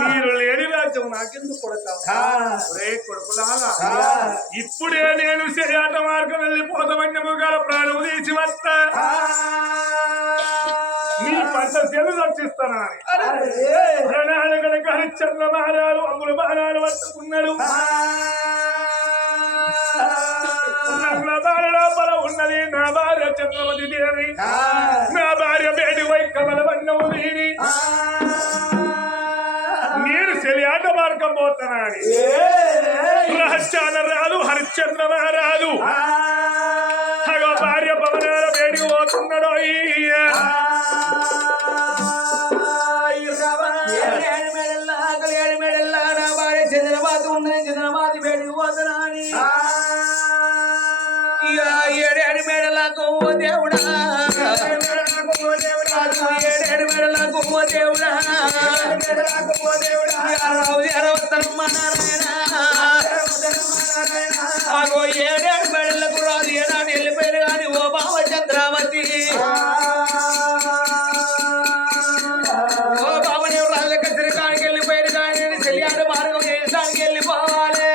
మీరు లేని రాజ్యం నాకెందుకు కొడుకులాగా ఇప్పుడే నేను శరీర మార్గం వెళ్ళిపోతామని ముగాల ప్రాణం తీసి వస్తా మీ పంట చెడు రక్షిస్తానా ప్రణాళి కనుక హరిశ్చంద్ర మహారాజు అమ్ముల మహారాజు పట్టుకున్నాడు లోపల ఉన్నది నా భార్య చంద్రవతి దేవి నా భార్య బేడి వైకమల వన్నవు దీని నేను చెలియాట మార్గం పోతానని రహస్యాన రాదు హరిశ్చంద్ర మహారాజు అగో భార్య భవనాల బేడికి పోతున్నాడు చంద్రబాద్ ఉన్నది చంద్రబాద్ బేడికి పోతానని ఏడేడు మేడలకు ఓ దేవుడా ఏడేడు మేడలకు ఓ దేవుడా అరవత్తనమ్మ నారాయణ అగో ఏడేడు మేడలకు రాదు ఏనాడు వెళ్ళిపోయారు కానీ ఓ బావ చంద్రావతి ఓ బావ నేను రాజు కత్తిరికానికి వెళ్ళిపోయారు కానీ నేను చెల్లియాడు మార్గం చేసానికి వెళ్ళిపోవాలి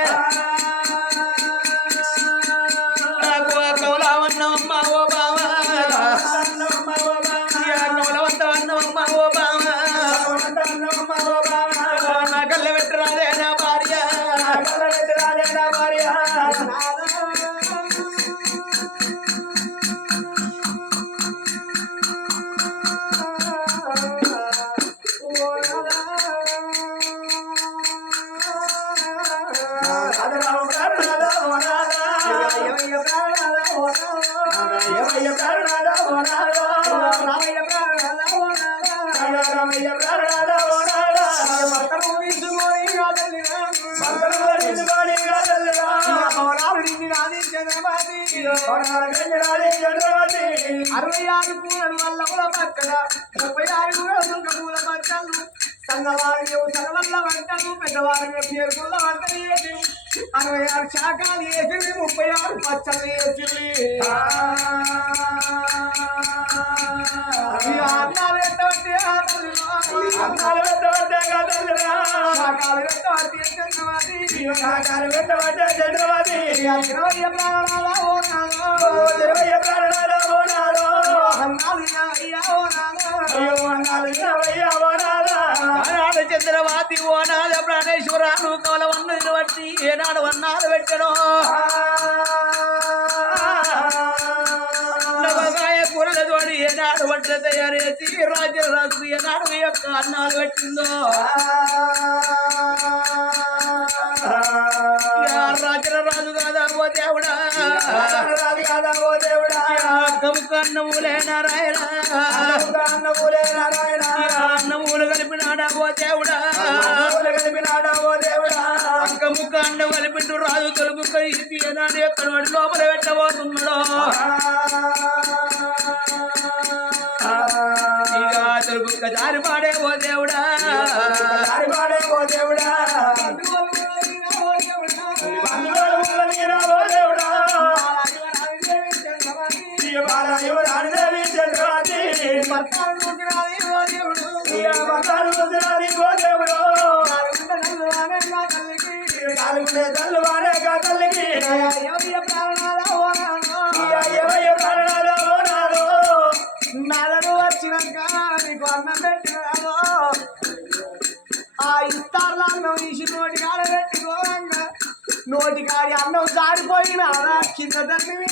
అరవై ఆరు కూరలు వల్ల కూడా పక్కన 36 పూల పక్కలు సన్నవారు సనవల్ల వంటలు పెద్దవారు పేరుకున్న వంటలు వేసి 66 శాఖలు వేసింది 36 పచ్చళ్ళు వేసింది అన్నాలు పెట్టబట్టే అన్నాలు పెట్టబట్టే శాఖలు పెట్టబట్టి శాఖలు పెట్టబట్టే చంద్రవాది 20 ప్రాణాల చంద్రవాతి ఓనాల ప్రాణేశ్వరాలు కవలవన్నది బట్టి ఏనాడు వన్నాలు పెట్టడం నవగాయ కూరల తోడి ఏనాడు వంటలు తయారు చేసి రాజు ఏనాడు యొక్క అన్నాలు పెట్టిందో రాజు కాదా ఓ దేవుడా అన్నములే నారాయణ అన్నములు కలిపినాడా ఓ దేవుడా అక్క ముక్క అన్నం కలిపిండు రాజు తొలుముక్క ఇది ఏనాడు ఎక్కడ వాడి లోపల పెట్టబోతున్నాడు ఇక తొలుముక్క జారి పాడే ఓ దేవుడా నాలుగు వచ్చినాక నీకు అన్నం పెట్టినాదో ఆ ఇస్తార్లో అన్నం తీసి నోటికాడ పెట్టుకోగా నోటికాడి అన్నం జారిపోయినా కింద తల్లి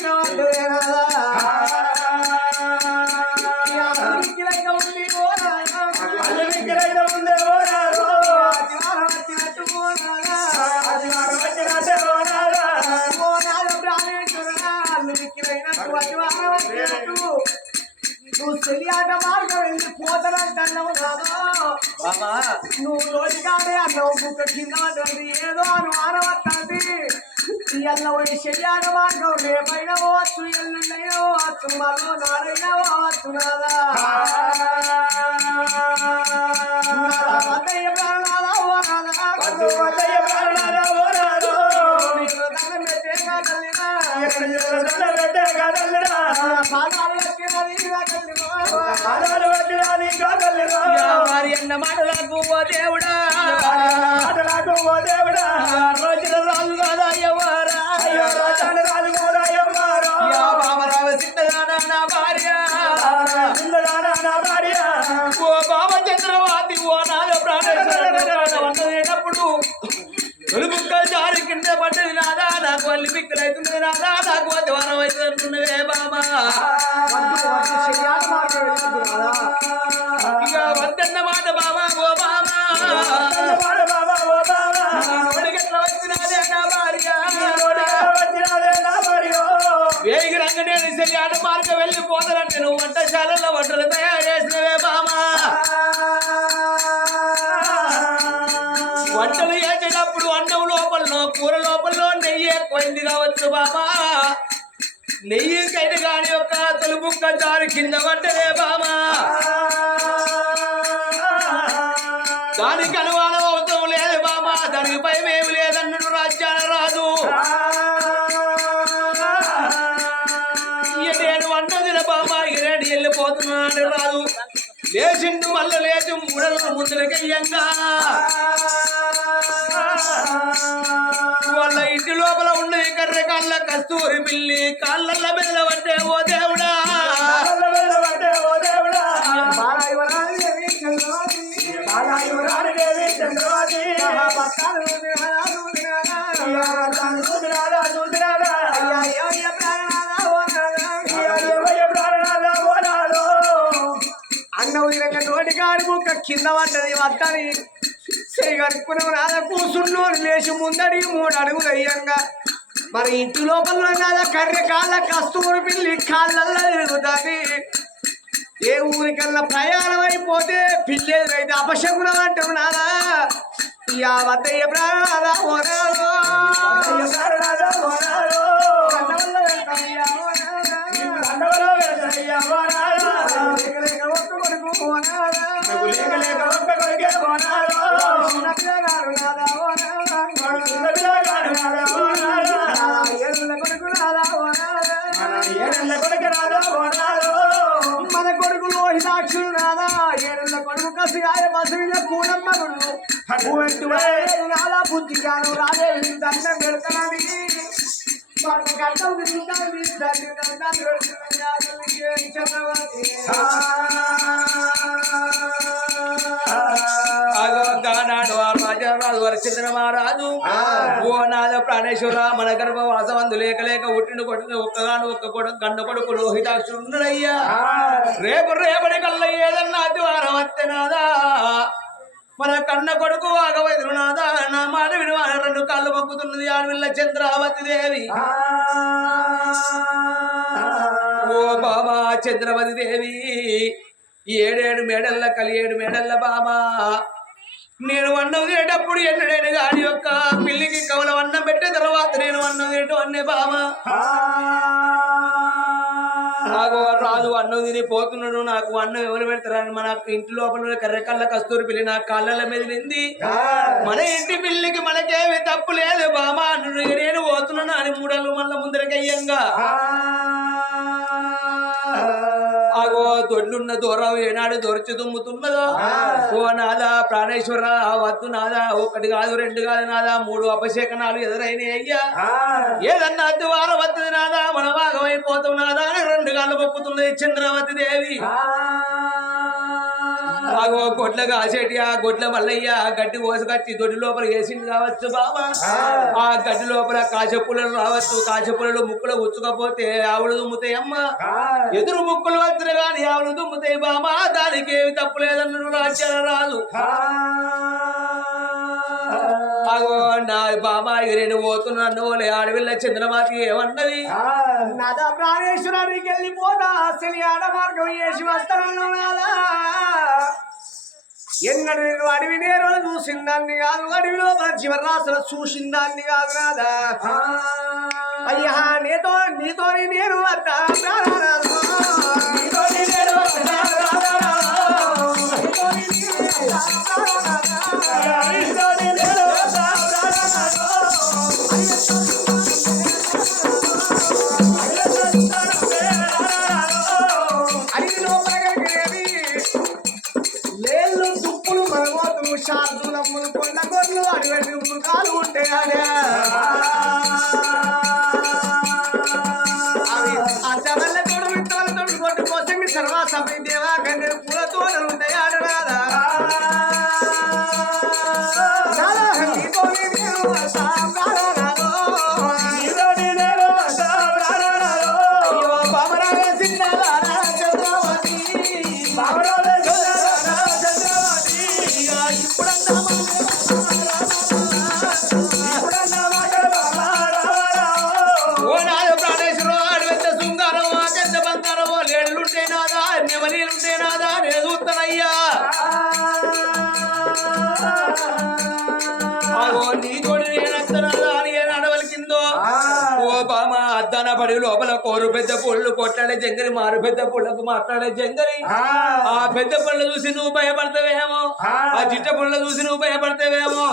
నువ్వు చెలియాట మార్గం వెళ్ళి పోతానంటున్నావు కాదా నువ్వు రోజుగానే అన్నావు బుక్క కింద ఏదో అనుమానం వస్తుంది ఎల్ల పోయి చెలియాట మార్గం రేపైనా పోవచ్చు ఎల్లుండైనా పోవచ్చు మరో నాడైనా పోవచ్చు నాదా అత్తయ్య ప్రాణాలా ఓ నాదా అత్తయ్య ప్రాణాలా ఓ నాదో దండం పెట్టే కాదల్లినా పెట్టే కాదల్లినా మరి ఎన్న మాటలకు ఓ దేవుడా అన్నప్పుడు తొలుపుక్క జారి కింద పడ్డది నాదా నాకు అల్లి పిక్కలు అవుతున్నది నాదా నాకు అతివారం అవుతుంది అంటున్నవే బామా ఇక వద్దన్న మాట బాబా ఓ బామా ఎట్లా వచ్చినదే నా భార్య వేగి రంగనేని చెయ్యాడు మార్గం వెళ్ళిపోతారంటే నువ్వు వంటశాలలో వంటలు తయారు చేసినవే బామా వంటలు చేసేటప్పుడు అన్నం లోపల కూర లోపల నెయ్యి ఎక్కువైంది కావచ్చు బాబా నెయ్యి కైన కాని యొక్క తలుపుక్క దారి కింద పడ్డదే బామా దానికి అనుమానం అవసరం లేదు బాబా దానికి భయం ఏమి లేదన్నాడు రాజ్యాన రాదు నేను అన్నదిన బాబా ఇరేడు వెళ్ళిపోతున్నాడు రాదు లేచిండు మళ్ళీ లేచి మూడల ముందులకయ్యంగా వాళ్ళ ఇంటి లోపల ఉన్నది కర్రె కాళ్ళ కస్తూరి పిల్లి కాళ్ళ బెల్ల పట్టే ఓ దేవుడా అన్నవు నోటి కాడి ముక్క కింద పడ్డది వద్దని సరి కడుక్కున్నావు రాదా కూర్చున్నోడు లేచి ముందడిగి 3 అడుగులు అయ్యంగా మరి ఇంటి లోపల కాదా కర్రె కాళ్ళ కస్తూరి పిల్లి కాళ్ళల్లో తిరుగుతుంది ఏ ఊరికల్లా ప్రయాణం అయిపోతే పిల్లి ఎదురైతే అపశకునం అంటావు నాదా వద్దయ్య ప్రాణాదా మన కొడుకు లోహితాక్షుడు నాదా 7 కొడుకు కసిగాయ బసరిన కూడమ్మగుడు నాదా బుద్ధి గాను రాదే దండం పెడతానని మాకు కట్టం తిరుగుతాను వరచంద్ర మహారాజు ఓ నాద ప్రాణేశ్వర మన గర్భవాసవందు లేక లేక ఉట్టిన కొడుకు ఒక్కగాను ఒక్క కొడుకు గండ కొడుకు లోహితాక్షుడున్నాడయ్యా రేపటి కల్లా ఏదన్నా అతివారం వస్తే నాదా మన కన్న కొడుకు వాగవైదురు నాదా నా మాట విడువ 2 కాళ్ళు మొక్కుతున్నది ఆడవిల్ల చంద్రావతి దేవి ఓ బాబా చంద్రవతి దేవి 7 మేడల్ల కలి 7 మేడల్ల బాబా నేను అన్నం తినేటప్పుడు ఎన్నడైనా గాడి యొక్క పిల్లికి కవల అన్నం పెట్టే తర్వాత నేను అన్నం తినటం అన్నే బాబా రాజు అన్నం తిని పోతున్నాడు నాకు అన్నం ఎవరు పెడతారని మన ఇంటి లోపల కర్రెకల్ల కస్తూరి పిల్లి నా కాళ్ళ మీద నింది మన ఇంటి పిల్లికి మనకేమి తప్పు లేదు బామా నేను పోతున్నాను అని 3 అడుగులు మళ్ళా ముందరకయ్యంగా ఆగో దొడ్లున్న దూరం ఏనాడు దొరచి దుమ్ముతున్నదో ఓ నాదా ప్రాణేశ్వర వద్దు నాదా 1 కాదు 2 కాదు నాదా 3 అపశేకనాలు ఎదురైనాయి అయ్యా ఏదన్నా అద్దువారం వద్దు నాదా మన భాగమైపోతాం నాదా అని 2 కాళ్ళు మొక్కుతున్నది చంద్రవతి దేవి ఆగో గొడ్ల కాసేటి ఆ గొడ్ల మల్లయ్య గడ్డి కోసుకొచ్చి దొడ్డి లోపల వేసింది కావచ్చు బాబా ఆ గడ్డి లోపల కాశపుల్లలు రావచ్చు కాశపుల్లలు ముక్కులు ఉచ్చుకపోతే ఆవులు దుమ్ముతాయి అమ్మ ఎదురు ముక్కులు వచ్చిన గాని ఆవులు దుమ్ముతాయి బాబా దానికి ఏమి తప్పు లేదన్నాడు రాజ్యాల రాదు ఆగో నా బాబా నేను పోతున్నాను ఆడవిల్ల చంద్రమాతి ఏమన్నది నాదా ప్రాణేశ్వరానికి వెళ్ళిపోతా అసలు ఆడ మార్గం వేసి వస్తాను నాదా ఎన్నడు నేను అడవి నేరు చూసిందాన్ని కాదు అడవిలో జీవరాశులు చూసిందాన్ని కాదు నాదా అయ్యా నీతో నేను వద్దా శాంతులమ్ములు కొండ గొర్రెలు అటువంటి మృగాలు ఉంటాయి అచ్చవల్ల తోడు విత్తవలతో కొట్టు కోసం సర్వాసమై దేవా కన్నెలు పూల తోటలు ఉంటాయి ఆడరాదా నీతోటి నేను ప్రాణనాలో అయ్యో బామరావే చిన్నదానా చంద్రవతి బావరాలే చిన్నదానా చంద్రవతి ఇప్పుడన్నా ఇప్పుడన్నా మాట బాబా రామారావు ఓ నాడు ప్రాణేశ్వరం అడవెత్త శృంగారం ఆకెత్త బంగారం లేడులుంటే నాదా నెమలీలుంటే నాదా నేను చూస్తానయ్యా ఆగో నీ తోడు నేనంతనాదా అని ఏ నడవలికిందో ఓ బామ అద్దాన పడి లోపల కోరు పెద్ద పుళ్ళు కొట్లాడే జంగరి మారు పెద్ద పుళ్ళకు మాట్లాడే జంగరి ఆ పెద్ద పుల్ల చూసి నువ్వు భయపడతావేమో ఆ చిట్ట పుల్ల చూసి నువ్వు భయపడతావేమో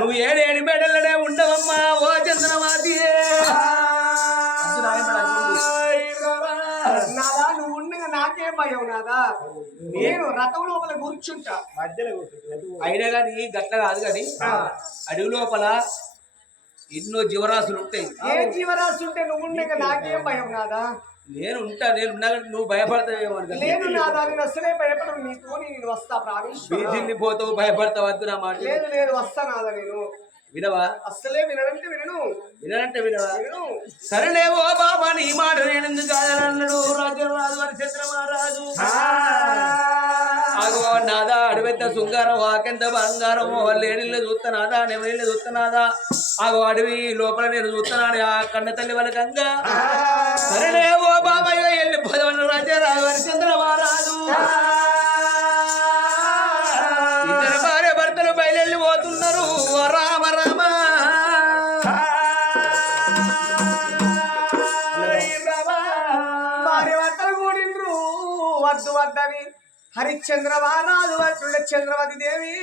నువ్వు ఏడేడి బెడలనే ఉండవమ్మా ఓ చంద్రమాతి నాదా నువ్వు ఉండగా నాకేం భయం నాదా నేను రథం లోపల కూర్చుంటా మధ్యలో కూర్చుంటుంది అయినా కానీ గట్ల కాదు కానీ అడవి లోపల ఎన్నో జీవరాశులు ఉంటాయి ఏ జీవరాశి ఉంటే నువ్వు ఉండగా నాకేం భయం నాదా నేను ఉన్నా నువ్వు భయపడతావేమో అని లేదు నాదా నేను అసలే భయపడను నీతో నేను వస్తా ప్రాణేశ్వర బీజిల్ని పోతావు భయపడతావు వద్దు నా మాట లేదు లేదు వస్తా నాదా నేను వినవా అస్సలే వినడంటే వినను వినంటే వినవా వినను సరేలేవో బాబా నీ మాట నేనెందుకు కాదనన్నాడు రాజరాజు అని చంద్రమహారాజు ఆగో నాదా అడవెత్త శృంగారం ఆకెంత బంగారం లేడిల్లు చూస్తున్నాదా నెమలిల్లు చూస్తున్నాదా ఆగో అడవి లోపల నేను చూస్తున్నాను ఆ కన్న తల్లి వలకంగా సరేలేవో బాబాయ్ వెళ్ళిపోదామని రాజరాజు అని చంద్రమహారాజు ఇద్దరు భార్య భర్తలు బయలుదేరి పోతున్నారు రామ రామ భార్య భర్తలు కూడిండ్రు వద్దు వద్దని హరిశ్చంద్ర మహారాజు అంటుండే చంద్రవతి దేవి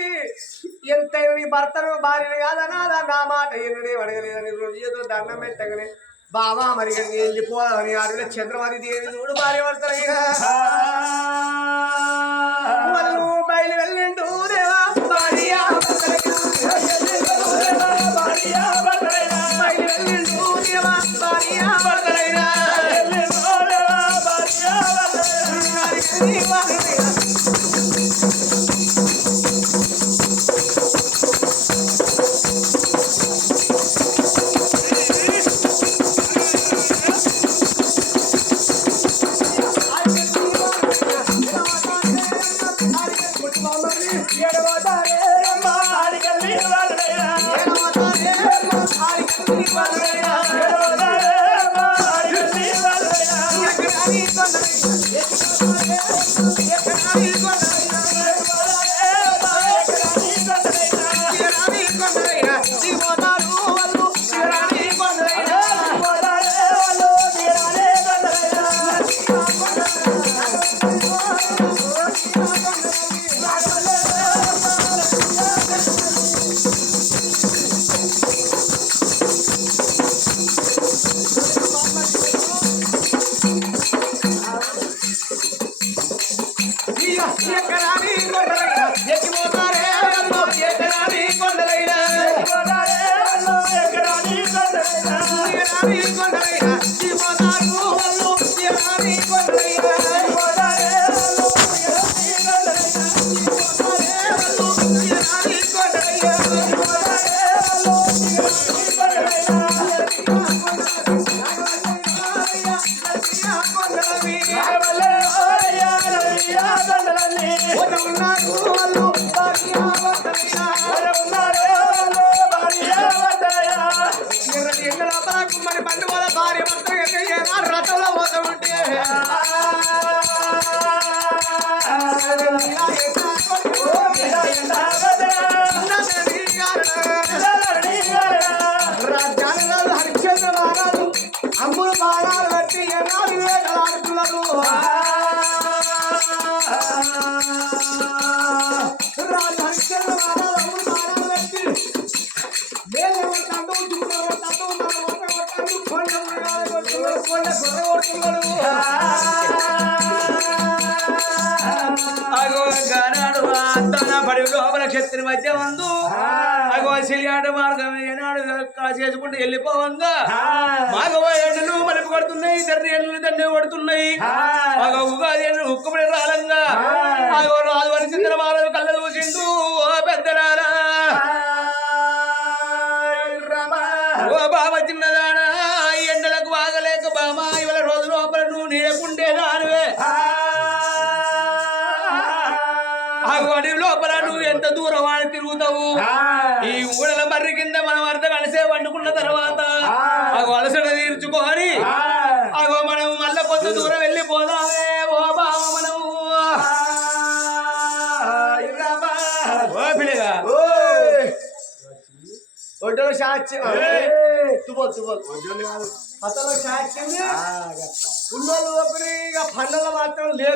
ఎంతైనా నీ భర్తను భార్యను కాదనాదా నా మాట ఎన్నడే అడగలేదని రోజుతో దండం పెట్టగానే బాబా మరి ఇక్కడికి వెళ్ళిపోవాలని అడిగిన చంద్రవతి దేవి చూడు భార్య భర్తలు వాళ్ళు బయలు వెళ్ళిండు దేవా భార్య బయలు వెళ్ళిండు దేవా భార్య భర్తలైనా మరి పండు వాళ్ళ భార్య భర్త రథంలో పోతూ ఉంటే రాజ్యాంగాలు హరిశ్చంద్ర మహారాజు అమ్ములు బాణాలు బట్టి ఎన్నాళ్ళు వేటలాడుతున్నారు రాజు హరిశ్చంద్ర మహారాజు అమ్ములు బాణాలు బట్టి మేలేమంటాడు దుఃఖమంటాడు మన కొట్టాడు కొండ మృగాలు కొడుతున్నాడు కొండ గొర్రె కొడుతున్నాడు అగో గానాడు తన పడి లోపల క్షత్రి మధ్య వందు అగో సిలియాడు మార్గం ఏనాడు చేసుకుంటూ వెళ్ళిపోవంగా మాగవ ఎండలు మలుపు కొడుతున్నాయి తండ్రి ఎండలు తండ్రి కొడుతున్నాయి అగో ఉగాది ఎండలు ఉక్కుపడి రాలంగా అగో రాజు అని చంద్రమారాజు కళ్ళ చూసిండు ఓ పెద్దరారా అగోని లోపల నువ్వు ఎంత దూరం అని తిరుగుతావు ఈ ఊడల మర్రి కింద మనం అర్థం కలిసే వండుకున్న తర్వాత అగో అలసట తీర్చుకొని అగో మనం మళ్ళా కొంత దూరం వెళ్ళిపోదామే ఓ బావ మనము ఓ పిల్లగా ఒడ్డలో సాక్షి అతను సాక్షి ఉన్నోళ్ళు ఒకరి ఇక పనుల మాత్రం లేదు